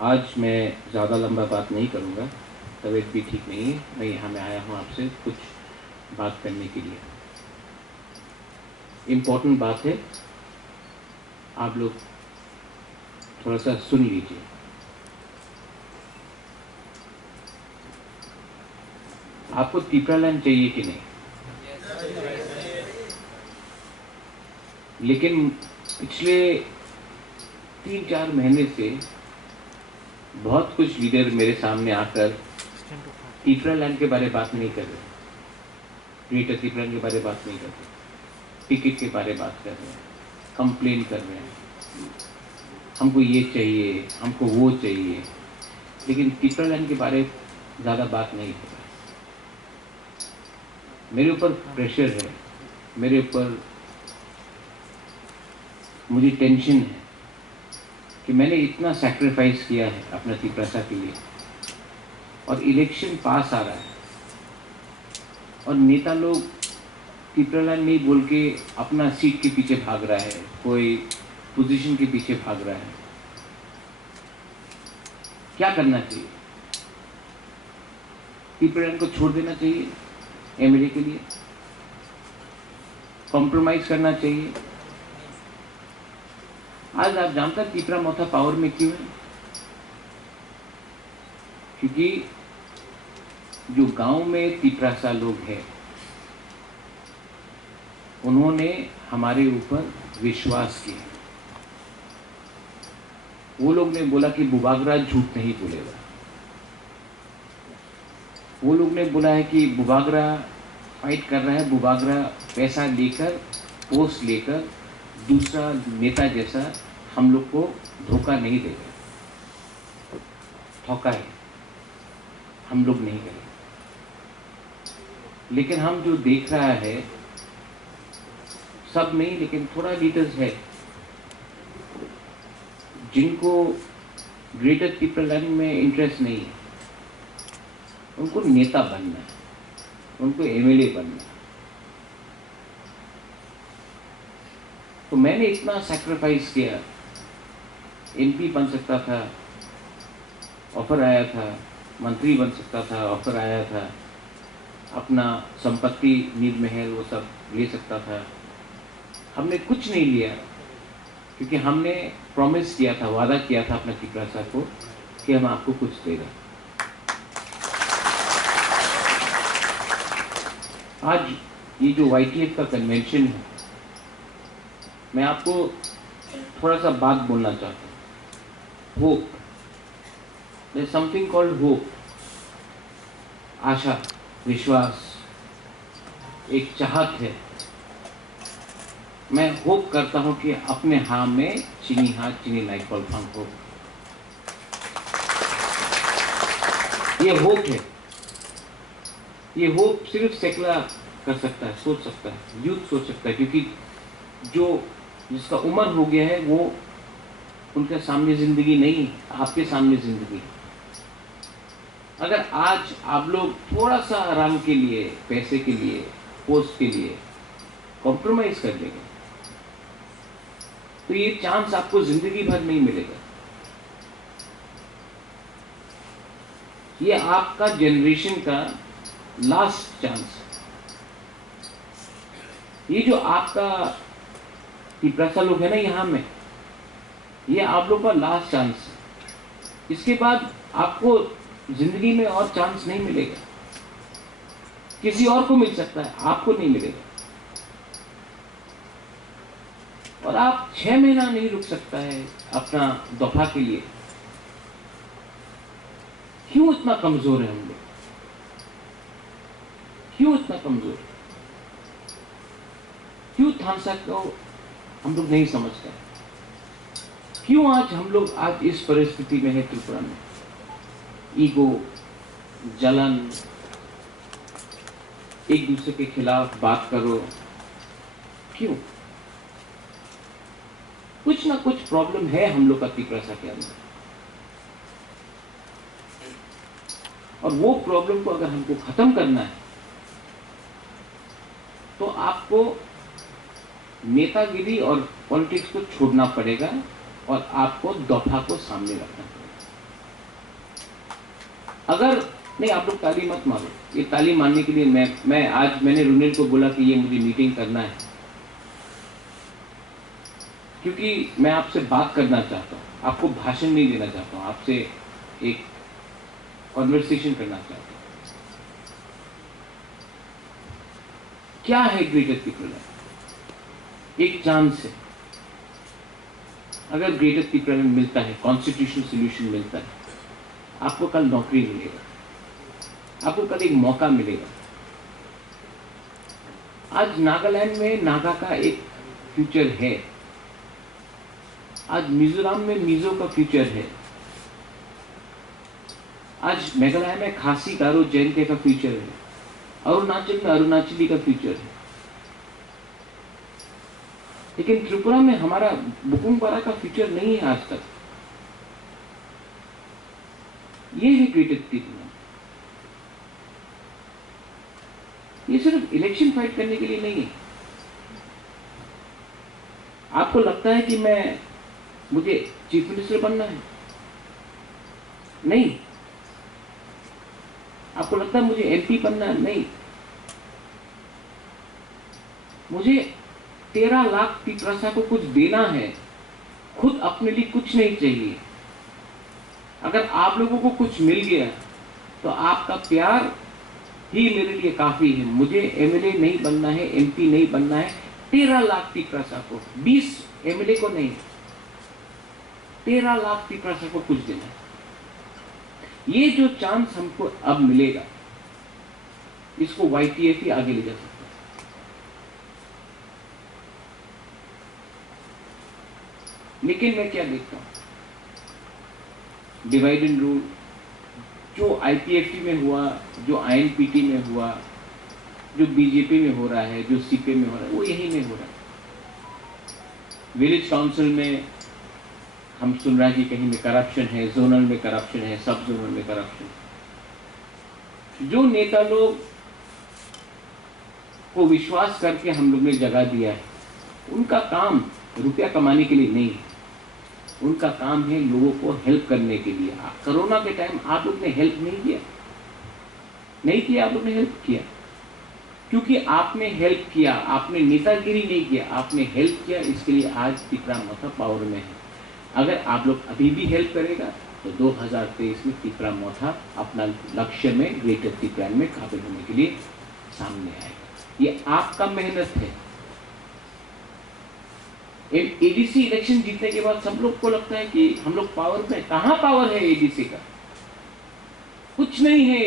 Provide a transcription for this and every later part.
आज मैं ज़्यादा लंबा बात नहीं करूँगा, तबीयत भी ठीक नहीं है। मैं यहाँ में आया हूँ आपसे कुछ बात करने के लिए। इम्पोर्टेंट बात है, आप लोग थोड़ा सा सुन लीजिए। आपको तीपरा लैंड चाहिए कि नहीं? लेकिन पिछले 3-4 महीने से बहुत कुछ लीडर मेरे सामने आकर तीपरा लैंड के बारे में बात नहीं कर रहे, ग्रेटर तीपरा लैंड के बारे में बात नहीं कर रहे, टिकट के बारे में बात कर रहे हैं, कंप्लेन कर रहे हैं, हमको ये चाहिए, हमको वो चाहिए, लेकिन तीपरा लैंड के बारे में ज़्यादा बात नहीं कर रहे। मेरे ऊपर प्रेशर है, मेरे ऊपर मुझे टेंशन है कि मैंने इतना सैक्रिफाइस किया है अपना तीपरासा के लिए, और इलेक्शन पास आ रहा है और नेता लोग तीपरा लैंड नहीं बोल के अपना सीट के पीछे भाग रहा है, कोई पोजीशन के पीछे भाग रहा है। क्या करना चाहिए? तीपरा लैंड को छोड़ देना चाहिए एमएलए के लिए? कॉम्प्रोमाइज करना चाहिए? आज आप जानते हैं तीपरा मोथा पावर में क्यों है? क्योंकि जो गांव में तीपरासा लोग हैं, उन्होंने हमारे ऊपर विश्वास किया। वो लोग ने बोला कि बुबागरा झूठ नहीं बोलेगा। वो लोग ने बोला है कि बुबागरा फाइट कर रहा है, बुबागरा पैसा लेकर, पोस्ट लेकर दूसरा नेता जैसा हम लोग को धोखा नहीं देगा, धोखा है, हम लोग नहीं करेंगे। लेकिन हम जो देख रहा है, सब नहीं लेकिन थोड़ा लीडर्स है जिनको ग्रेटर तीपरा लैंड में इंटरेस्ट नहीं है, उनको नेता बनना है, उनको एमएलए बनना है। तो मैंने इतना सैक्रिफाइस किया, एमपी बन सकता था, ऑफर आया था, मंत्री बन सकता था, ऑफर आया था, अपना संपत्ति नील महल वो सब ले सकता था। हमने कुछ नहीं लिया क्योंकि हमने प्रॉमिस किया था, वादा किया था अपने तीपरासा को कि हम आपको कुछ देगा। आज ये जो YTF का कन्वेंशन है, मैं आपको थोड़ा सा बात बोलना चाहता हूँ। Hope, there is something called hope, आशा, विश्वास, एक चाहत है। मैं होप करता हूं कि अपने हाँ में चीनी हाँ चीनी लाइक बल्ब हो। ये होप है, ये होप सिर्फ सेकला कर सकता है, सोच सकता है, यूथ सोच सकता है, क्योंकि जो जिसका उम्र हो गया है वो उनके सामने जिंदगी नहीं, आपके सामने जिंदगी है। अगर आज आप लोग थोड़ा सा आराम के लिए, पैसे के लिए, पोस्ट के लिए कॉम्प्रोमाइज कर लेंगे तो ये चांस आपको जिंदगी भर नहीं मिलेगा। ये आपका जनरेशन का लास्ट चांस। ये जो आपका तीपरासा लोग है ना यहाँ में, ये आप लोग का लास्ट चांस है। इसके बाद आपको जिंदगी में और चांस नहीं मिलेगा। किसी और को मिल सकता है, आपको नहीं मिलेगा। और आप 6 महीना नहीं रुक सकता है अपना दफा के लिए। क्यों इतना कमजोर है हम लोग? क्यों इतना कमजोर? क्यों थानसा को हम लोग नहीं समझते? क्यों आज हम लोग आज इस परिस्थिति में है त्रिपुरा में? ईगो, जलन, एक दूसरे के खिलाफ बात करो, क्यों? कुछ ना कुछ प्रॉब्लम है हम लोग का तीपरासा के अंदर, और वो प्रॉब्लम को अगर हमको खत्म करना है तो आपको नेतागिरी और पॉलिटिक्स को छोड़ना पड़ेगा और आपको दफा को सामने रखना पड़ेगा। अगर नहीं, आप लोग ताली मत मारो, ये ताली मारने के लिए मैंने रुनेल को बोला कि ये मुझे मीटिंग करना है, क्योंकि मैं आपसे बात करना चाहता हूँ, आपको भाषण नहीं देना चाहता हूँ, आपसे एक कॉन्वर्सेशन करना चाहता हूँ। क्या है ग्रेटर त्रिपुरा? एक चांस है। अगर ग्रेटर त्रिपुरा में मिलता है, कॉन्स्टिट्यूशनल सोल्यूशन मिलता है, आपको कल नौकरी मिलेगा, आपको कल एक मौका मिलेगा। आज नागालैंड में नागा का एक फ्यूचर है, आज मिजोरम में मिजो का फ्यूचर है, आज मेघालय में खासी गारो जैन का फ्यूचर है, अरुणाचल में अरुणाचली का फ्यूचर है। लेकिन त्रिपुरा में हमारा बुकुमपारा का फ्यूचर नहीं है आज तक। ये है ग्रेटर त्रिपुरा। ये सिर्फ इलेक्शन फाइट करने के लिए नहीं है। आपको लगता है कि मुझे चीफ मिनिस्टर बनना है? नहीं। आपको लगता है मुझे एमपी बनना है? नहीं। मुझे 13 लाख तिपरासा को कुछ देना है, खुद अपने लिए कुछ नहीं चाहिए। अगर आप लोगों को कुछ मिल गया तो आपका प्यार ही मेरे लिए काफी है। मुझे एमएलए नहीं बनना है, एमपी नहीं बनना है। 13 लाख तिपरासा को, 20 एमएलए को नहीं, 13 लाख तिपरासा को कुछ देना है। ये जो चांस हमको अब मिलेगा, इसको वाईटीएफ ही आगे ले जा सकता है। लेकिन मैं क्या देखता हूं, डिवाइड एंड रूल जो आईपीएफटी में हुआ, जो आईएनपीटी में हुआ, जो बीजेपी में हो रहा है, जो सीपीए में हो रहा है, वो यही में हो रहा है। विलेज काउंसिल में हम सुन रहे हैं कि कहीं में करप्शन है, जोनल में करप्शन है, सब जोनल में करप्शन। जो नेता लोग को विश्वास करके हम लोग ने जगह दिया है, उनका काम रुपया कमाने के लिए नहीं है, उनका काम है लोगों को हेल्प करने के लिए। कोरोना के टाइम आप लोग ने हेल्प नहीं किया, आप लोग ने हेल्प किया, क्योंकि आपने हेल्प किया, आपने नेतागिरी नहीं किया, आपने हेल्प किया। इसके लिए आज त्रिपुरा मोथा पावर में है। अगर आप लोग अभी भी हेल्प करेगा तो 2023 में त्रिपुरा मोथा अपना लक्ष्य में ग्रेटर त्रिपुरा में काबिल होने के लिए सामने आएगा। ये आपका मेहनत है। एडीसी इलेक्शन जीतने के बाद सब लोग को लगता है कि हम लोग पावर में। कहां पावर है एडीसी का? कुछ नहीं है।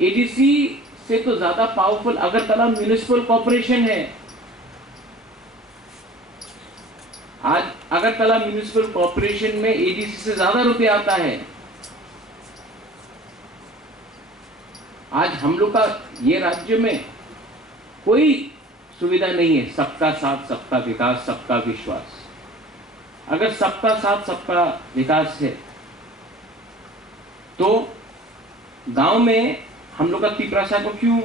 एडीसी से तो ज्यादा पावरफुल अगरतला म्युनिसिपल कॉर्पोरेशन है। आज अगरतला म्युनिसिपल कॉर्पोरेशन में एडीसी से ज्यादा रुपया आता है। आज हम लोग का ये राज्य में कोई सुविधा नहीं है। सबका साथ, सबका विकास, सबका विश्वास। अगर सबका साथ, सबका विकास है तो गांव में हम लोग का तिपरासा को क्यों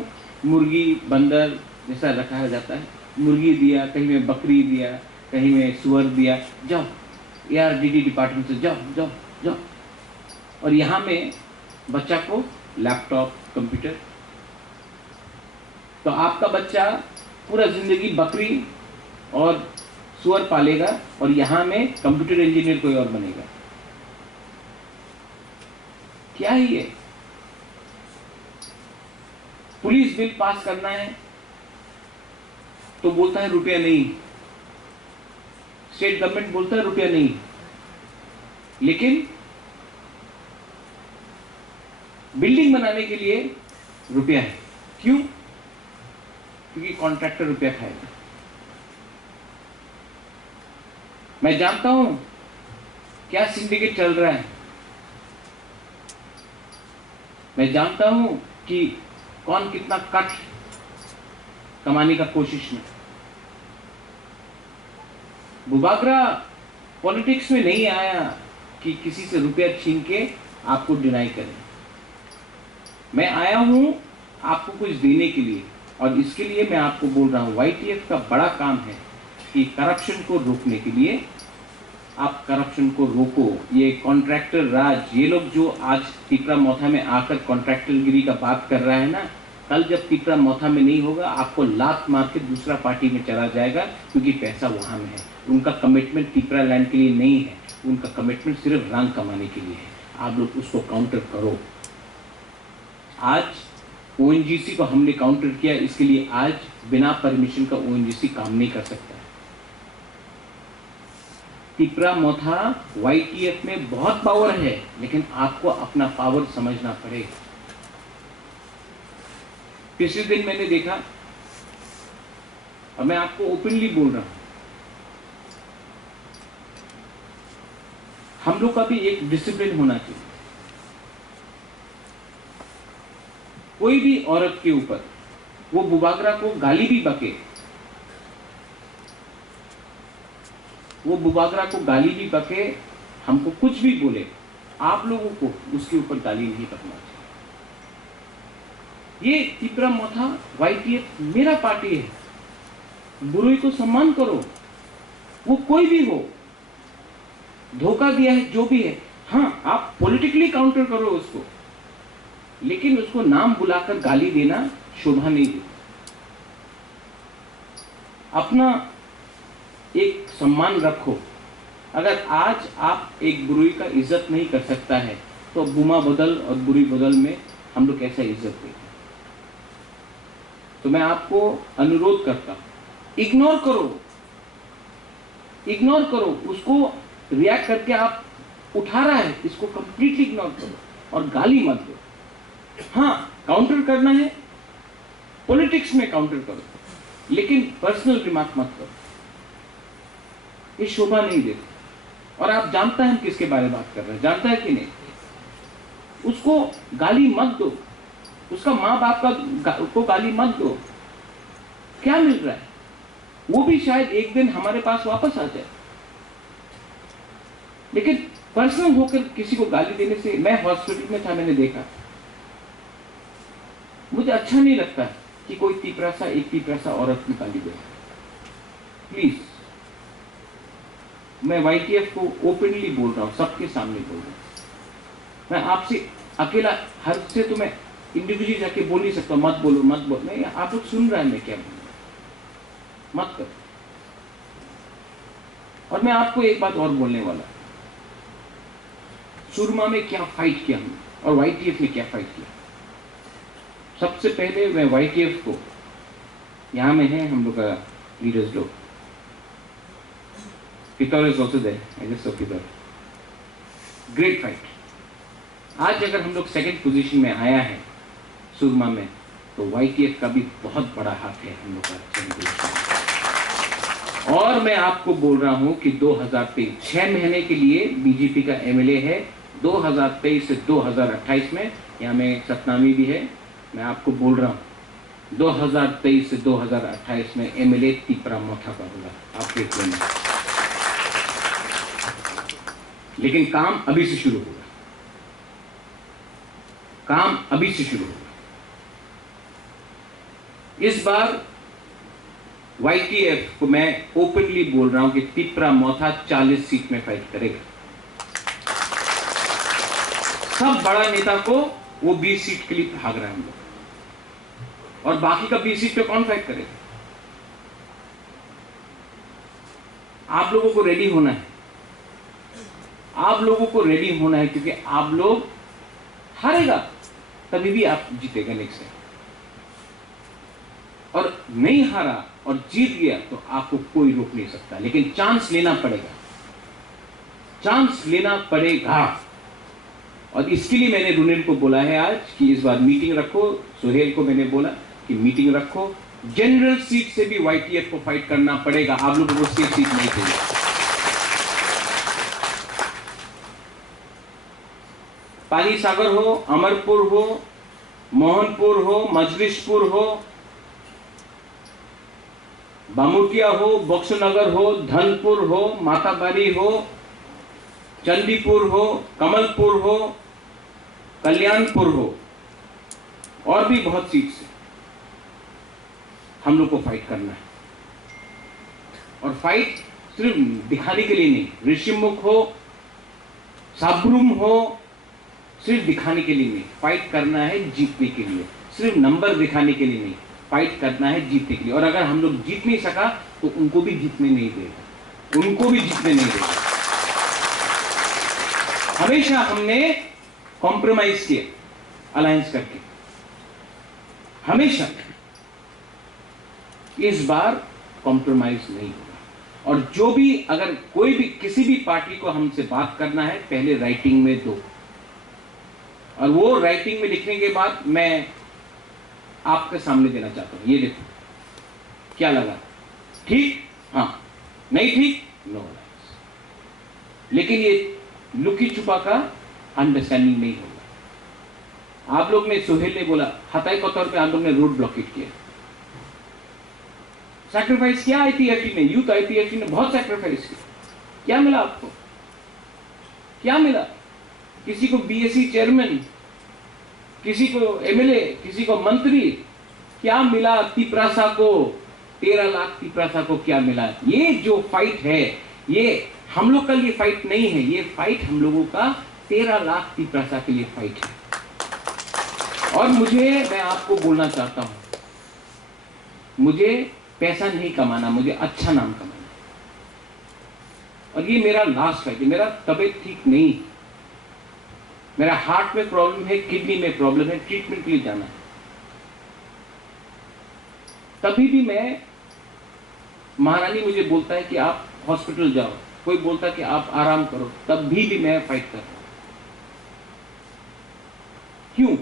मुर्गी बंदर जैसा रखा जाता है? मुर्गी दिया, कहीं में बकरी दिया, कहीं में सुअर दिया, जाओ यार डीडी डिपार्टमेंट से जाओ। और यहाँ में बच्चा को लैपटॉप, कंप्यूटर। तो आपका बच्चा पूरा जिंदगी बकरी और सुअर पालेगा और यहाँ में कंप्यूटर इंजीनियर कोई और बनेगा। क्या है ये? पुलिस बिल पास करना है तो बोलता है रुपया नहीं, स्टेट गवर्नमेंट बोलता है रुपया नहीं, लेकिन बिल्डिंग बनाने के लिए रुपया है। क्यों? क्योंकि कॉन्ट्रैक्टर रुपया खाएगा। मैं जानता हूं क्या सिंडिकेट चल रहा है, मैं जानता हूं कि कौन कितना कट कमाने का कोशिश में। बुबागरा पॉलिटिक्स में नहीं आया कि किसी से रुपया छीन के आपको डिनाई करें। मैं आया हूं आपको कुछ देने के लिए, और इसके लिए मैं आपको बोल रहा हूं वाईटीएफ का बड़ा काम है कि करप्शन को रोकने के लिए आप करप्शन को रोको। ये कॉन्ट्रैक्टर राज, ये लोग जो आज तिपरा मोथा में आकर कॉन्ट्रैक्टरगिरी का बात कर रहा है ना, कल जब तिपरा मोथा में नहीं होगा, आपको लात मार के दूसरा पार्टी में चला जाएगा, क्योंकि पैसा वहाँ में है। उनका कमिटमेंट तिपरा लैंड के लिए नहीं है, उनका कमिटमेंट सिर्फ रंग कमाने के लिए है। आप लोग उसको काउंटर करो। आज ओएनजीसी को हमने काउंटर किया, इसके लिए आज बिना परमिशन का ओएनजीसी काम नहीं कर सकता है। तिपरा मोथा वाईटीएफ में बहुत पावर है, लेकिन आपको अपना पावर समझना पड़ेगा। पिछले दिन मैंने देखा, और मैं आपको ओपनली बोल रहा हूं, हम लोग का भी एक डिसिप्लिन होना चाहिए। कोई भी औरत के ऊपर, वो बुबागरा को गाली भी बके, वो बुबागरा को गाली भी बके, हमको कुछ भी बोले, आप लोगों को उसके ऊपर गाली नहीं बकना चाहिए। ये तिपरा मोथा वाईटीएफ मेरा पार्टी है, बुरुई को सम्मान करो, वो कोई भी हो, धोखा दिया है जो भी है, हाँ आप पॉलिटिकली काउंटर करो उसको, लेकिन उसको नाम बुलाकर गाली देना शोभा नहीं देता। अपना एक सम्मान रखो। अगर आज आप एक बुरुई का इज्जत नहीं कर सकता है, तो बुमा बदल और बुरी बदल में हम लोग कैसा इज्जत देंगे? तो मैं आपको अनुरोध करता हूं, इग्नोर करो, इग्नोर करो उसको। रिएक्ट करके आप उठा रहा है, इसको कंप्लीटली इग्नोर करो और गाली मत दो। हाँ, काउंटर करना है, पॉलिटिक्स में काउंटर करो, लेकिन पर्सनल रिमार्क मत करो, ये शोभा नहीं देती। और आप जानता है हम किसके बारे में बात कर रहे हैं, जानता है कि नहीं? उसको गाली मत दो, उसका माँ बाप को गाली मत दो। क्या मिल रहा है? वो भी शायद एक दिन हमारे पास वापस आ जाए, लेकिन पर्सनल होकर किसी को गाली देने से, मैं हॉस्पिटल में था, मैंने देखा, मुझे अच्छा नहीं लगता कि कोई एक तिपरासा औरत की गाली दे। प्लीज, मैं वाईटीएफ को ओपनली बोल रहा हूं, सबके सामने बोल रहा हूं। मैं आपसे अकेला, हर से तो मैं इंडिविजुअली जाके बोल नहीं सकता, मत बोलो मत बोलो। नहीं, आप लोग सुन रहे हैं मैं क्या बोल रहा हूं, मत करो। और मैं आपको एक बात और बोलने वाला, सुरमा में क्या फाइट किया हमने और वाईटीएफ ने क्या फाइट किया। सबसे पहले मैं वाईटीएफ को, यहां में है हम लोग का लीडर्स लोग, Pitor is also there, I just saw Pitor. Great fight. आज अगर हम लोग सेकंड पोजीशन में आया है सुरमा में, तो वाईटीएफ का भी बहुत बड़ा हाथ है हम लोग का। और मैं आपको बोल रहा हूं कि 2023 6 महीने के लिए बीजेपी का एमएलए है। 2023 से 2028 में, यहाँ में सतनामी भी है, मैं आपको बोल रहा हूँ 2023 से 2028 में एमएलए तिपरा मोथा का होगा, आप देख लेना। लेकिन काम अभी से शुरू होगा, काम अभी से शुरू होगा। इस बार वाईटीएफ को मैं ओपनली बोल रहा हूं कि तिपरा मोथा 40 सीट में फाइट करेगा। सब बड़ा नेता को वो 20 सीट के लिए भाग रहे हैं हम लोग, और बाकी का 20 सीट पे कौन फाइट करेगा? आप लोगों को रेडी होना है, आप लोगों को रेडी होना है, क्योंकि आप लोग हारेगा तभी भी आप जीतेगा नेक्स्ट टाइम, और नहीं हारा और जीत गया तो आपको कोई रोक नहीं सकता। लेकिन चांस लेना पड़ेगा, चांस लेना पड़ेगा। और इसके लिए मैंने रुनेल को बोला है आज कि इस बार मीटिंग रखो। सुहेल को मैंने बोला कि मीटिंग रखो, जनरल सीट से भी वाईटीएफ को फाइट करना पड़ेगा, आप लोगों को स्टेट सीट नहीं चाहिए। पानी सागर हो, अमरपुर हो, मोहनपुर हो, मजलिसपुर हो, बामुटिया हो, बक्सनगर हो, धनपुर हो, माताबारी हो, चंडीपुर हो, कमलपुर हो, कल्याणपुर हो, और भी बहुत सीट से हम लोग को फाइट करना है। और फाइट सिर्फ दिखाने के लिए नहीं, ऋषिमुख हो, साब्रुम हो, सिर्फ दिखाने के लिए नहीं, फाइट करना है जीतने के लिए। सिर्फ नंबर दिखाने के लिए नहीं, फाइट करना है जीतने के लिए। और अगर हम लोग जीत नहीं सका तो उनको भी जीतने नहीं देगा, उनको भी जीतने नहीं देगा। हमेशा हमने कॉम्प्रोमाइज किया अलायंस करके, हमेशा। इस बार कॉम्प्रोमाइज नहीं होगा। और जो भी, अगर कोई भी किसी भी पार्टी को हमसे बात करना है, पहले राइटिंग में दो, और वो राइटिंग में लिखने के बाद मैं आपके सामने देना चाहता हूं। ये देखो क्या लगा, ठीक, हाँ, नहीं ठीक, नो अलायंस। लेकिन ये लुकी छुपा का अंडरस्टैंडिंग नहीं होगा। आप लोग ने, सुहेल ने बोला, हताई के तौर पे आप लोग ने रोड ब्लॉकेट किया, सैक्रिफाइस किया आईपीएफटी ने, यूथ आईपीएफटी ने बहुत सैक्रिफाइस किया। क्या मिला आपको? क्या मिला? किसी को बीएससी चेयरमैन, किसी को एमएलए, किसी को मंत्री, क्या मिला? तिपरासा को 13 लाख तिपरासा को क्या मिला? ये जो फाइट है, ये हम लोग का लिए फाइट नहीं है, ये फाइट हम लोगों का 13 लाख तिपरासा के लिए फाइट है। और मैं आपको बोलना चाहता हूं, मुझे पैसा नहीं कमाना, मुझे अच्छा नाम कमाना। और ये मेरा लास्ट फाइट है। मेरा तबीयत ठीक नहीं, मेरा हार्ट में प्रॉब्लम है, किडनी में प्रॉब्लम है, ट्रीटमेंट के लिए जाना है। तभी भी मैं, महारानी मुझे बोलता है कि आप हॉस्पिटल जाओ, कोई बोलता है कि आप आराम करो, तब भी मैं फाइट कर रहा हूं। क्यों?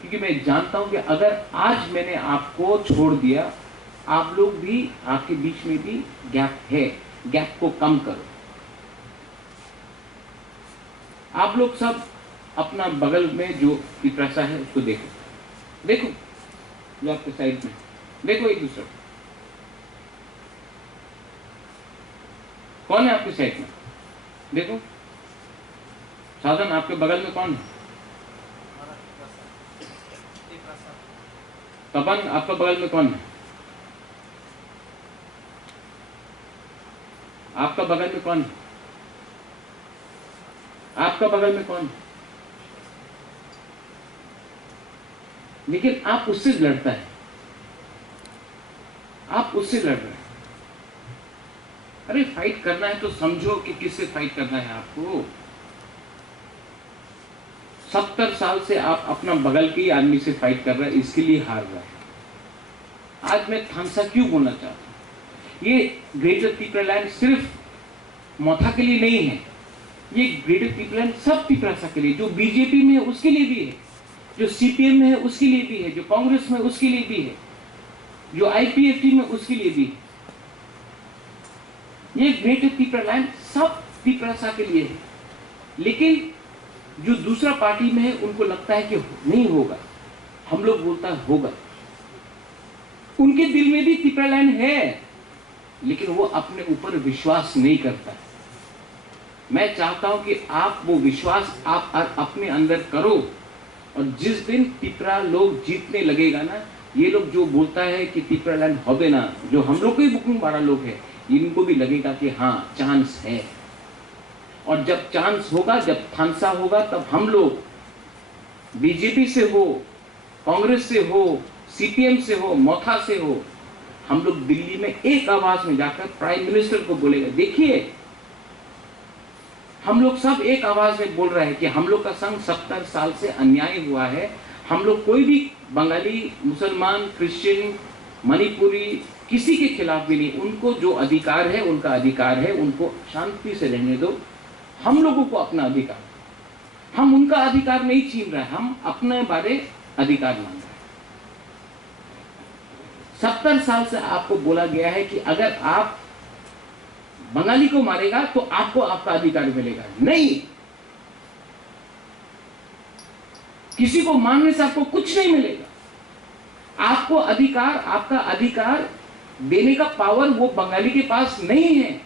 क्योंकि मैं जानता हूं कि अगर आज मैंने आपको छोड़ दिया, आप लोग भी, आपके बीच में भी गैप है, गैप को कम करो। आप लोग सब अपना बगल में जो तिपरासा है उसको देखो, देखो जो आपके साइड में, देखो एक दूसरे को, कौन है आपके साइड में? देखो साधन, आपके बगल में कौन है? तपन, आपका बगल में कौन है? आपका बगल में कौन है? आपका बगल में कौन है? लेकिन आप उससे लड़ता है, आप उससे लड़ रहे हैं। अरे फाइट करना है तो समझो कि किससे फाइट करना है आपको। 70 साल से आप अपना बगल के ही आदमी से फाइट कर रहे हैं, इसके लिए हार रहा है। आज मैं थानसा क्यों बोलना चाहता हूं? ये ग्रेटर तिपरालैंड सिर्फ मोथा के लिए नहीं है, ये ग्रेटर तिपरालैंड सब तिपरासा के लिए, जो बीजेपी में है उसके लिए भी है, जो सीपीएम में है उसके लिए भी है, जो कांग्रेस में उसके लिए भी है, जो आईपीएफटी में उसके लिए भी है। ये ग्रेटर तिपरालैंड सब तिपरासा के लिए है। लेकिन जो दूसरा पार्टी में है उनको लगता है कि नहीं होगा, हम लोग बोलता है होगा। उनके दिल में भी तिपरालैंड है, लेकिन वो अपने ऊपर विश्वास नहीं करता। मैं चाहता हूं कि आप वो विश्वास आप अपने अंदर करो, और जिस दिन तिपरा लोग जीतने लगेगा ना, ये लोग जो बोलता है कि तिपरालैंड होबे ना, जो हम लोग के बुकिंग वाला लोग है, इनको भी लगेगा कि हाँ चांस है। और जब चांस होगा, जब थानसा होगा, तब हम लोग बीजेपी से हो, कांग्रेस से हो, सीपीएम से हो, मोथा से हो, हम लोग दिल्ली में एक आवाज में जाकर प्राइम मिनिस्टर को बोलेगा, देखिए हम लोग सब एक आवाज में बोल रहे हैं कि हम लोग का संग 70 साल से अन्याय हुआ है। हम लोग कोई भी बंगाली, मुसलमान, क्रिश्चियन, मणिपुरी, किसी के खिलाफ भी नहीं। उनको जो अधिकार है उनका अधिकार है, उनको शांति से रहने दो। हम लोगों को अपना अधिकार, हम उनका अधिकार नहीं छीन रहे, हम अपने बारे अधिकार मांग रहे हैं। 70 साल से आपको बोला गया है कि अगर आप बंगाली को मारेगा तो आपको आपका अधिकार मिलेगा। नहीं, किसी को मारने से आपको कुछ नहीं मिलेगा। आपको अधिकार, आपका अधिकार देने का पावर वो बंगाली के पास नहीं है,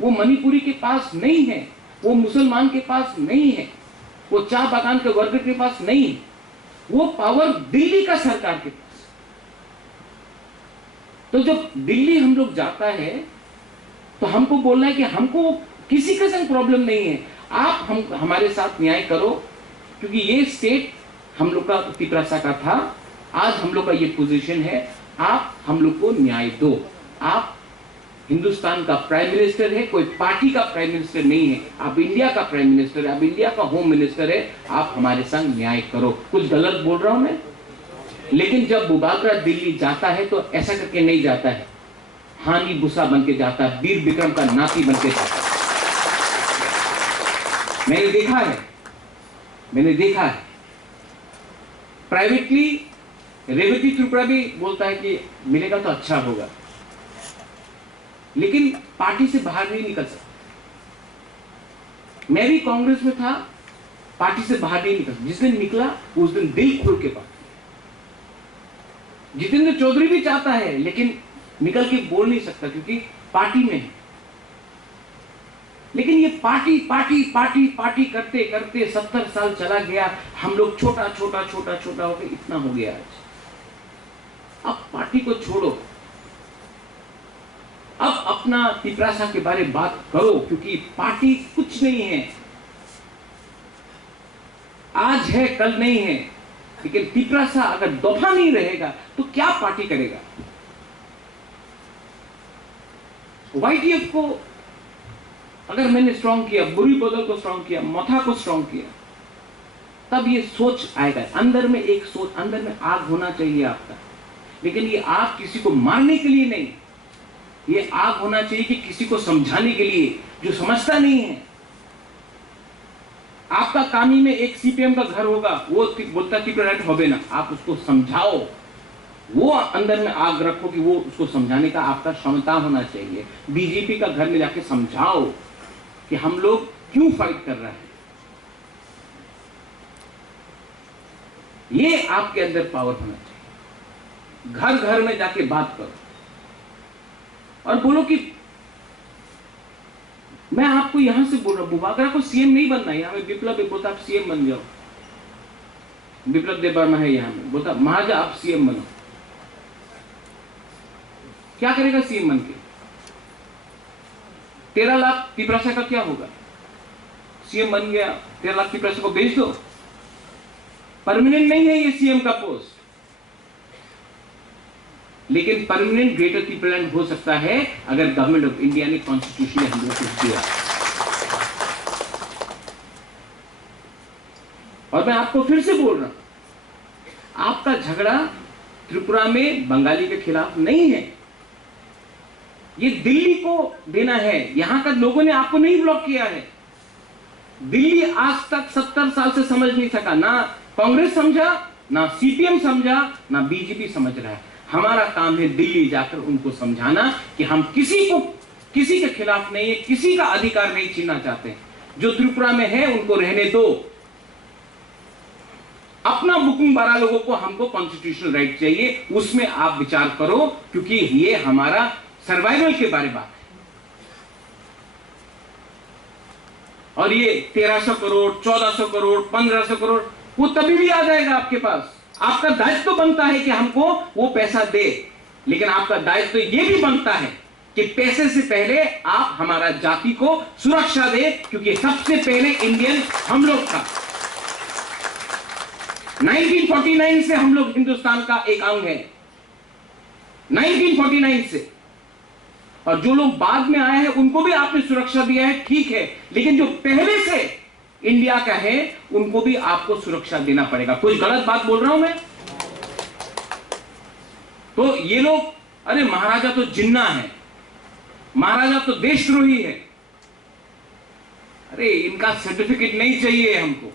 वो मणिपुरी के पास नहीं है, वो मुसलमान के पास नहीं है, वो चाय बागान के वर्ग के पास नहीं है। वो पावर दिल्ली का सरकार के पास। तो जब दिल्ली हम लोग जाता है तो हमको बोलना है कि हमको किसी का संग प्रॉब्लम नहीं है, आप हमारे साथ न्याय करो, क्योंकि ये स्टेट हम लोग का तिपरासा का था, आज हम लोग का ये पोजीशन है, आप हम लोग को न्याय दो। आप हिंदुस्तान का प्राइम मिनिस्टर है, कोई पार्टी का प्राइम मिनिस्टर नहीं है, आप इंडिया का प्राइम मिनिस्टर है, आप इंडिया का होम मिनिस्टर है, आप हमारे संग न्याय करो। कुछ गलत बोल रहा हूं मैं? लेकिन जब बुबागरा दिल्ली जाता है तो ऐसा करके नहीं जाता है, हानि बुसा बन के जाता है, वीर विक्रम का नाती बन के जाता है। मैंने देखा है प्राइवेटली। रेवती त्रिपुरा भी बोलता है कि मिलेगा तो अच्छा होगा, लेकिन पार्टी से बाहर नहीं निकल सकता। मैं भी कांग्रेस में था, पार्टी से बाहर नहीं निकल, जिस दिन निकला उस दिन दिल खोल के बात। जितेंद्र चौधरी भी चाहता है लेकिन निकल के बोल नहीं सकता क्योंकि पार्टी में है। लेकिन ये पार्टी पार्टी पार्टी पार्टी करते करते 70 साल चला गया, हम लोग छोटा छोटा छोटा छोटा होकर इतना हो गया आज। अब पार्टी को छोड़ो, अब अपना तिपरासा के बारे में बात करो, क्योंकि पार्टी कुछ नहीं है, आज है कल नहीं है। लेकिन तिपरासा अगर दफा नहीं रहेगा तो क्या पार्टी करेगा? वाईटीएफ को अगर मैंने स्ट्रांग किया, बुरी बदल को स्ट्रांग किया, मथा को स्ट्रांग किया, तब ये सोच आएगा। अंदर में एक सोच, अंदर में आग होना चाहिए आपका, लेकिन ये आग किसी को मारने के लिए नहीं, ये आग होना चाहिए कि किसी को समझाने के लिए जो समझता नहीं है। आपका कामी में एक सीपीएम का घर होगा, वो बोलता तिपरासा होबे ना, आप उसको समझाओ, वो अंदर में आग रखो कि वो उसको समझाने का आपका क्षमता होना चाहिए। बीजेपी का घर में जाके समझाओ कि हम लोग क्यों फाइट कर रहे हैं। ये आपके अंदर पावर होना चाहिए। घर घर में जाके बात करो और बोलो कि मैं आपको यहां से बोल रहा हूं, बुबागरा को सीएम नहीं बनना है। यहां में विप्लव भी बोलता आप सीएम बन जाओ, विप्लव देव वर्मा है यहां में, बोलता महाराजा आप सीएम बनो। क्या करेगा सीएम बन के? 13 लाख तिपरासा का क्या होगा? सीएम बन गया, 13 लाख तिपरासा को भेज दो। परमानेंट नहीं है ये सीएम का पोस्ट, लेकिन परमानेंट ग्रेटर त्रिपुरालैंड हो सकता है अगर गवर्नमेंट ऑफ इंडिया ने कॉन्स्टिट्यूशन में हम लोग कुछ दिया। और मैं आपको फिर से बोल रहा हूं, आपका झगड़ा त्रिपुरा में बंगाली के खिलाफ नहीं है, ये दिल्ली को देना है। यहां का लोगों ने आपको नहीं ब्लॉक किया है। दिल्ली आज तक 70 साल से समझ नहीं सका, ना कांग्रेस समझा, ना सीपीएम समझा, ना बीजेपी समझ रहा है। हमारा काम है दिल्ली जाकर उनको समझाना कि हम किसी के खिलाफ नहीं है, किसी का अधिकार नहीं छीनना चाहते। जो त्रिपुरा में है उनको रहने दो, अपना बुकिंग 12 लोगों को हमको कॉन्स्टिट्यूशनल राइट चाहिए, उसमें आप विचार करो, क्योंकि ये हमारा सर्वाइवल के बारे बात है। और ये 1300 करोड़, 1400 करोड़, 1500 करोड़ वो तभी भी आ जाएगा आपके पास। आपका दायित्व तो बनता है कि हमको वो पैसा दे, लेकिन आपका दायित्व तो ये भी बनता है कि पैसे से पहले आप हमारा जाति को सुरक्षा दे, क्योंकि सबसे पहले इंडियन हम लोग था। 1949 से हम लोग हिंदुस्तान का एक अंग है, 1949 से। और जो लोग बाद में आए हैं उनको भी आपने सुरक्षा दिया है, ठीक है, लेकिन जो पहले से इंडिया का है उनको भी आपको सुरक्षा देना पड़ेगा। कुछ गलत बात बोल रहा हूं मैं? तो ये लोग, अरे महाराजा तो जिन्ना है, महाराजा तो देशद्रोही है, अरे इनका सर्टिफिकेट नहीं चाहिए हमको,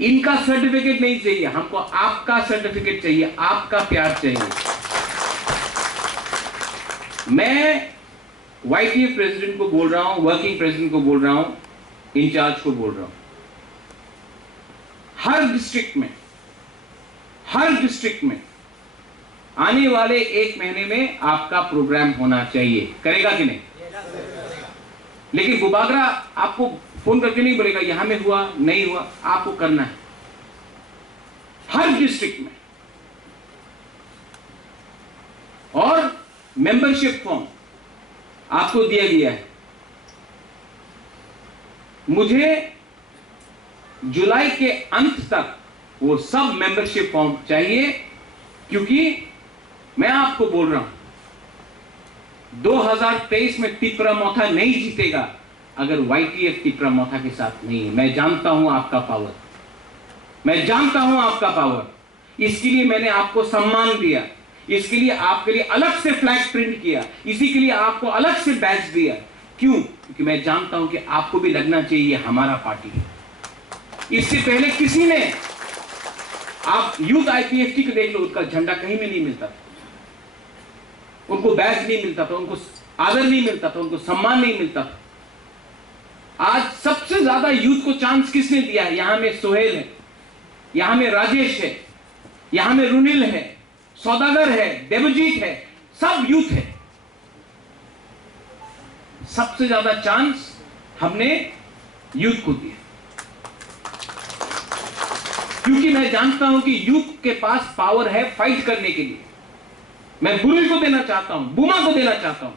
इनका सर्टिफिकेट नहीं चाहिए हमको, आपका सर्टिफिकेट चाहिए, आपका प्यार चाहिए। मैं वाईटीएफ प्रेसिडेंट को बोल रहा हूं, वर्किंग प्रेसिडेंट को बोल रहा हूं, इंचार्ज को बोल रहा हूं, हर डिस्ट्रिक्ट में आने वाले 1 महीने में आपका प्रोग्राम होना चाहिए। करेगा कि नहीं? लेकिन बुबागरा आपको फोन करके नहीं बोलेगा यहां में हुआ नहीं हुआ, आपको करना है हर डिस्ट्रिक्ट में। और मेंबरशिप फॉर्म आपको दिया गया है। मुझे जुलाई के अंत तक वो सब मेंबरशिप फॉर्म चाहिए, क्योंकि मैं आपको बोल रहा हूं 2023 में तिपरामोथा नहीं जीतेगा अगर YTF तिपरामोथा के साथ नहीं है। मैं जानता हूं आपका पावर, मैं जानता हूं आपका पावर। इसके लिए मैंने आपको सम्मान दिया, इसके लिए आपके लिए अलग से फ्लैग प्रिंट किया, इसी के लिए आपको अलग से बैच दिया। क्यों? क्योंकि मैं जानता हूं कि आपको भी लगना चाहिए हमारा पार्टी है। इससे पहले किसी ने, आप यूथ IPFT को देख लो, उनका झंडा कहीं में नहीं मिलता था, उनको बैच नहीं मिलता था, उनको आदर नहीं मिलता था, उनको सम्मान नहीं मिलता था। आज सबसे ज्यादा यूथ को चांस किसने दिया है? यहां में सोहेल है, यहां में राजेश है, यहां में रुनिल है, सौदागर है, देवजीत है, सब यूथ है। सबसे ज्यादा चांस हमने यूथ को दिया, क्योंकि मैं जानता हूं कि यूथ के पास पावर है फाइट करने के लिए। मैं बुरुई को देना चाहता हूं, बुमा को देना चाहता हूं,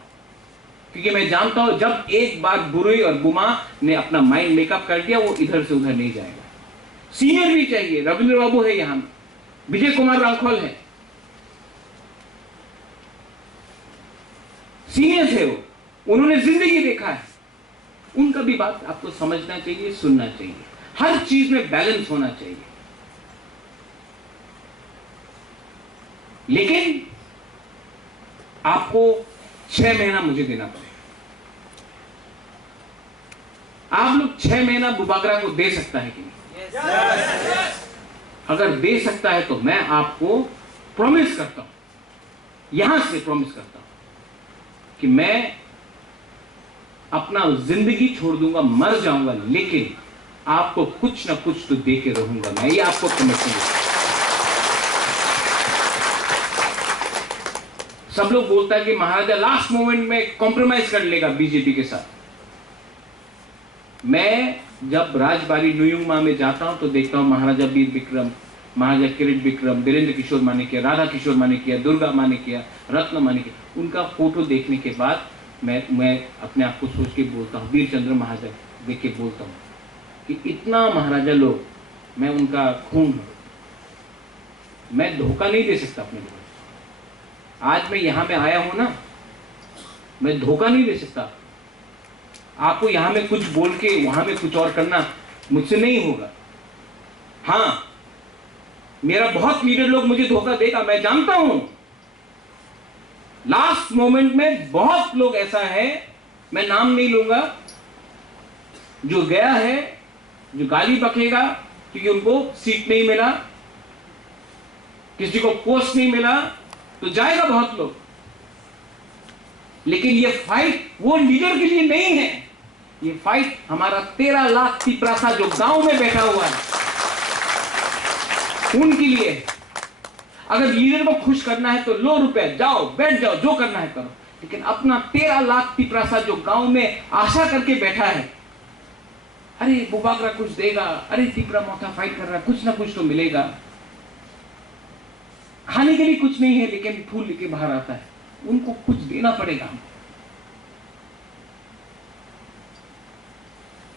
क्योंकि मैं जानता हूं जब एक बार बुरुई और बुमा ने अपना माइंड मेकअप कर दिया, वो इधर से उधर नहीं जाएगा। सीनियर भी चाहिए, रविंद्र बाबू है यहां, विजय कुमार रांखोल है, सीनियर थे वो, उन्होंने जिंदगी देखा है, उनका भी बात आपको समझना चाहिए, सुनना चाहिए। हर चीज में बैलेंस होना चाहिए। लेकिन आपको 6 महीना मुझे देना पड़ेगा। आप लोग 6 महीना बुबागरा को दे सकता है कि नहीं? yes. अगर दे सकता है तो मैं आपको प्रॉमिस करता हूं, यहां से प्रॉमिस करता हूं कि मैं अपना जिंदगी छोड़ दूंगा, मर जाऊंगा, लेकिन आपको कुछ ना कुछ तो दे के रहूंगा। मैं ये आपको प्रॉमिस करूंगा। सब लोग बोलता है कि महाराजा लास्ट मोमेंट में कॉम्प्रोमाइज कर लेगा बीजेपी के साथ। मैं जब राजबाड़ी नुयुंगमा में जाता हूं तो देखता हूं महाराजा वीर विक्रम, महाराजा किरीट विक्रम, वीरेंद्र किशोर मानिकिया, राधा किशोर मानिकिया, दुर्गा मानिकिया, रत्न मानिकिया, उनका फोटो देखने के बाद मैं अपने आप को सोच के बोलता हूँ, वीर चंद्र महाराजा देख के बोलता हूँ कि इतना महाराजा लोग, मैं उनका खून हूं, मैं धोखा नहीं दे सकता अपने लोगों को। आज मैं यहां में आया हूं ना, मैं धोखा नहीं दे सकता आपको। यहां में कुछ बोल के वहां में कुछ और करना मुझसे नहीं होगा। हां, मेरा बहुत लीडर लोग मुझे धोखा देगा, मैं जानता हूं। लास्ट मोमेंट में बहुत लोग ऐसा है, मैं नाम नहीं लूंगा, जो गया है, जो गाली बकेगा क्योंकि उनको सीट नहीं मिला, किसी को पोस्ट नहीं मिला, तो जाएगा बहुत लोग। लेकिन ये फाइट वो लीडर के लिए नहीं है, ये फाइट हमारा 13 लाख तिपरासा जो गांव में बैठा हुआ है उनके लिए है। अगर लीडर को खुश करना है तो लो रुपए, जाओ बैठ जाओ, जो करना है करो, लेकिन अपना 13 लाख तिपरासा जो गांव में आशा करके बैठा है, अरे बुबागरा कुछ देगा, अरे तिपरामोथा फाइट कर रहा है, कुछ ना कुछ तो मिलेगा। खाने के लिए कुछ नहीं है लेकिन फूल लेके बाहर आता है, उनको कुछ देना पड़ेगा।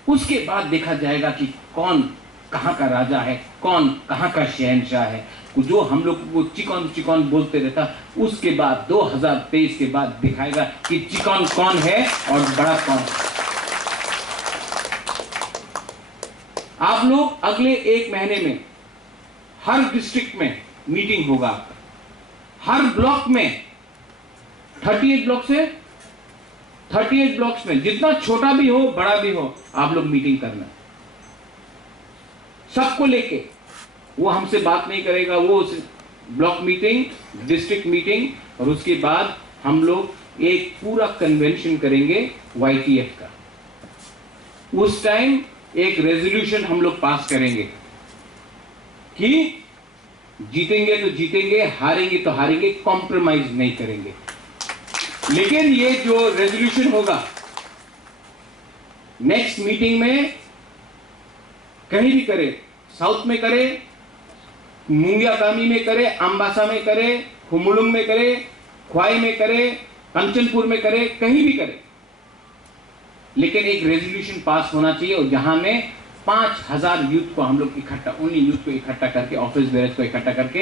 उसके बाद देखा जाएगा कि कौन कहां का राजा है, कौन कहां का शहंशाह है। जो हम लोग को चिकन चिकन बोलते रहता, उसके बाद 2023 के बाद दिखाएगा कि चिकन कौन है और बड़ा कौन है। आप लोग अगले 1 महीने में हर डिस्ट्रिक्ट में मीटिंग होगा आपका, हर ब्लॉक में 38 ब्लॉक से 38 ब्लॉक्स में, जितना छोटा भी हो बड़ा भी हो, आप लोग मीटिंग करना, सबको लेके। वो हमसे बात नहीं करेगा, वो ब्लॉक मीटिंग, डिस्ट्रिक्ट मीटिंग, और उसके बाद हम लोग एक पूरा कन्वेंशन करेंगे YTF का। उस टाइम एक रेजोल्यूशन हम लोग पास करेंगे कि जीतेंगे तो जीतेंगे, हारेंगे तो हारेंगे, कॉम्प्रोमाइज नहीं करेंगे। लेकिन ये जो रेजोल्यूशन होगा नेक्स्ट मीटिंग में कहीं भी करे, साउथ में करे, मुंगिया कामी में करे, अम्बासा में करे, हुमुलुंग में करे, ख्वाई में करे, कंचनपुर में करे, कहीं भी करे, लेकिन एक रेजोल्यूशन पास होना चाहिए और जहां में 5000 यूथ को हम लोग इकट्ठा, उन्हीं यूथ को इकट्ठा करके, ऑफिस बेयर्स को इकट्ठा करके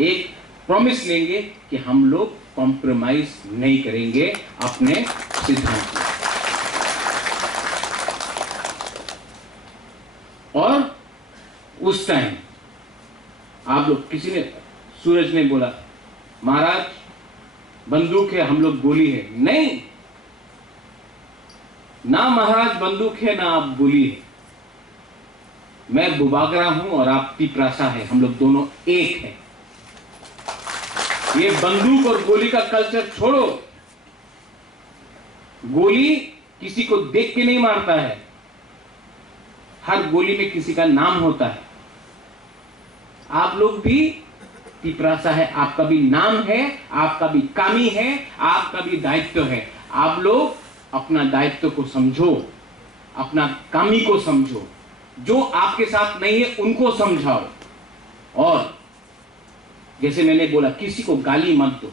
एक प्रॉमिस लेंगे कि हम लोग कॉम्प्रोमाइज नहीं करेंगे अपने सिद्धांत में। और उस टाइम आप लोग, किसी ने, सूरज ने बोला महाराज बंदूक है, हम लोग गोली है। नहीं, ना महाराज बंदूक है ना आप गोली है। मैं बुबागरा हूं और आप तिपरासा है, हम लोग दोनों एक हैं। ये बंदूक और गोली का कल्चर छोड़ो। गोली किसी को देख के नहीं मारता है, हर गोली में किसी का नाम होता है। आप लोग भी तिपरासा है, आपका भी नाम है, आपका भी कामी है, आपका भी दायित्व है। आप लोग अपना दायित्व को समझो, अपना कामी को समझो, जो आपके साथ नहीं है उनको समझाओ। और जैसे मैंने बोला, किसी को गाली मत दो,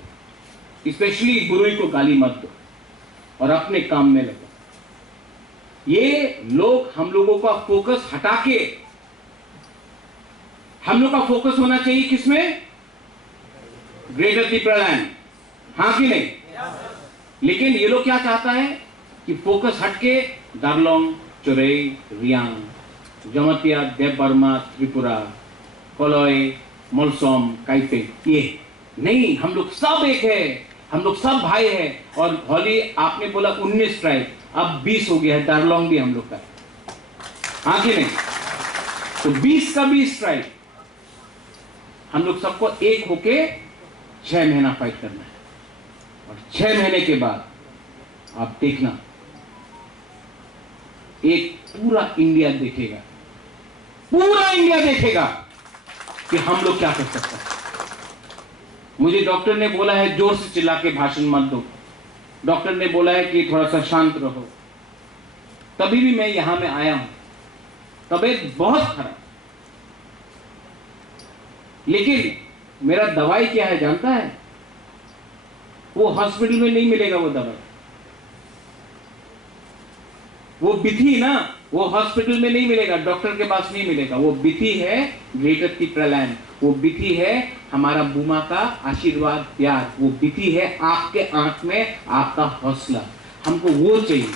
स्पेशली गुरु को गाली मत दो, और अपने काम में लगो। ये लोग हम लोगों का फोकस हटा के, हम लोग का फोकस होना चाहिए किसमें? ग्रेटर त्रिपुरालैंड, हाँ कि नहीं? लेकिन ये लोग क्या चाहता है कि फोकस हटके दार्लोंग, चोरई, रियांग, जमतिया, देवबर्मा, त्रिपुरा, कोलोई, मोलसोम, काइपे, ये नहीं, हम लोग सब एक है, हम लोग सब भाई है। और होली आपने बोला 19 ट्राइब, अब 20 हो गया है, दार्लोंग भी हम लोग का, हाँ कि नहीं? तो 20 का 20 ट्राइब, हम लोग सबको एक होके 6 महीना फाइट करना है। और 6 महीने के बाद आप देखना, एक पूरा इंडिया देखेगा, पूरा इंडिया देखेगा कि हम लोग क्या कर सकते हैं। मुझे डॉक्टर ने बोला है जोर से चिल्ला के भाषण मत दो, डॉक्टर ने बोला है कि थोड़ा सा शांत रहो, तभी भी मैं यहां में आया हूं। तबीयत बहुत खराब, लेकिन मेरा दवाई क्या है जानता है? वो हॉस्पिटल में नहीं मिलेगा वो दवाई, वो विधि ना, वो हॉस्पिटल में नहीं मिलेगा, डॉक्टर के पास नहीं मिलेगा। वो विधि है ग्रेटर त्रिपुरालैंड, वो विधि है हमारा बुमा का आशीर्वाद, प्यार, वो विधि है आपके आंख में आपका हौसला, हमको वो चाहिए।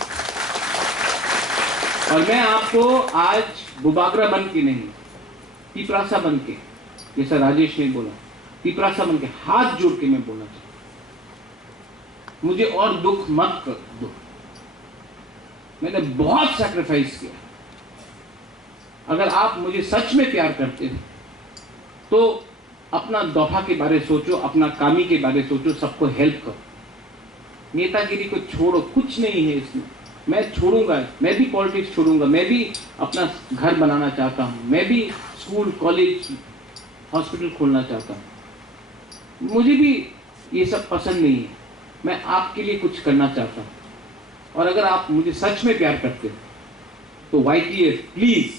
और मैं आपको आज बुबागरा बन के नहीं, तिपरासा बन के, जैसा राजेश ने बोला, तिपरासा बन के हाथ जोड़ के मैं बोलना चाहता हूं, मुझे और दुख मत कर दो। मैंने बहुत सैक्रिफाइस किया। अगर आप मुझे सच में प्यार करते हैं तो अपना दोफा के बारे सोचो, अपना कामी के बारे सोचो, सबको हेल्प करो। नेतागिरी को छोड़ो, कुछ नहीं है इसमें। मैं छोड़ूंगा, मैं भी पॉलिटिक्स छोड़ूंगा, मैं भी अपना घर बनाना चाहता हूं, मैं भी स्कूल, कॉलेज, हॉस्पिटल खोलना चाहता हूं। मुझे भी ये सब पसंद नहीं है, मैं आपके लिए कुछ करना चाहता हूं। और अगर आप मुझे सच में प्यार करते हो तो YTF प्लीज,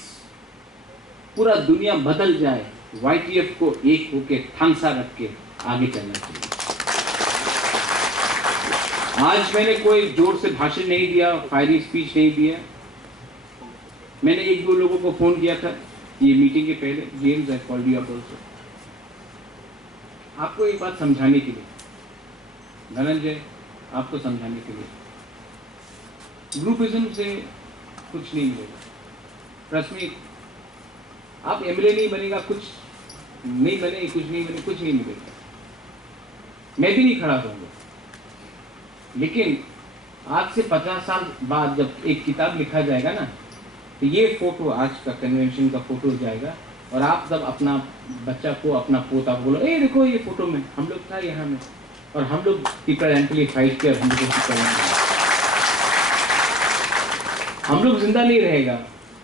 पूरा दुनिया बदल जाए, YTF को एक होके थानसा रख के आगे चलना चाहिए। आज मैंने कोई जोर से भाषण नहीं दिया, फायरिंग स्पीच नहीं दिया। मैंने एक दो लोगों को फोन किया था ये मीटिंग के पहले, James I called you up also, आपको एक बात समझाने के लिए, धनंजय, आपको समझाने के लिए, ग्रुपिज्म से कुछ नहीं मिलेगा। ट्रस्ट मी, आप MLA नहीं बनेगा, कुछ नहीं बने, कुछ नहीं बने, कुछ नहीं मिलेगा। मैं भी नहीं खड़ा रहूंगा। लेकिन आज से 50 साल बाद जब एक किताब लिखा जाएगा ना, तो ये फोटो आज का कन्वेंशन का फोटो जाएगा, और आप जब अपना बच्चा को, अपना पोता को बोलो, ए देखो ये फोटो में हम लोग था यहाँ में, और हम लोग त्रिपुरालैंड के लिए फाइट किया, हम लोग जिंदा नहीं रहेगा,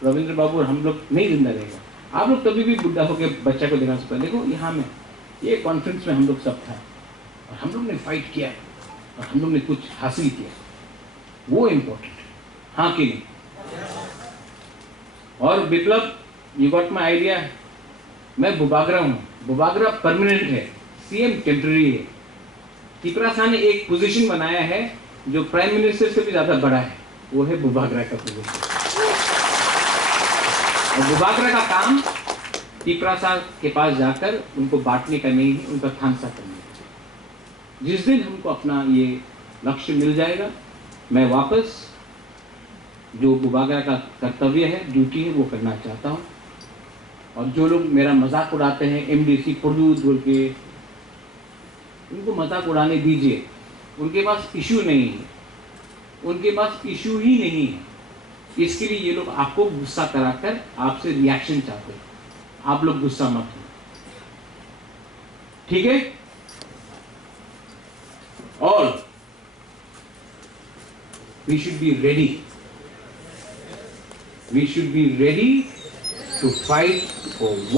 रविंद्र बाबू और हम लोग नहीं जिंदा रहेगा। आप लोग कभी भी बुढ़ा होकर बच्चा को देखना सकते, देखो यहाँ में ये कॉन्फ्रेंस में हम लोग सब था, और हम लोग ने फाइट किया, और हम लोग ने कुछ हासिल किया, वो इम्पोर्टेंट है, हाँ कि नहीं? और विप्लव, यू गॉट माई आइडिया। मैं बुबागरा हूँ, बुबागरा परमानेंट है, CM टेम्पररी है। तिपरा ने एक पोजीशन बनाया है जो प्राइम मिनिस्टर से भी ज्यादा बड़ा है, वो है बुबागरा का पोजीशन। और बुबागरा का काम तिपरा के पास जाकर उनको बांटने का नहीं है, उनका खामसा करने का। जिस दिन हमको अपना ये लक्ष्य मिल जाएगा, मैं वापस जो बुबागरा का कर्तव्य है, ड्यूटी है, वो करना चाहता हूँ। और जो लोग मेरा मजाक उड़ाते हैं एमडीसी प्रोड्यूस बोल के, उनको मजाक उड़ाने दीजिए। उनके पास इशू नहीं है, उनके पास इशू ही नहीं है। इसके लिए ये लोग आपको गुस्सा कराकर आपसे रिएक्शन चाहते हैं। आप लोग गुस्सा मत हो, ठीक है? और we should be ready. We should be ready to fight for one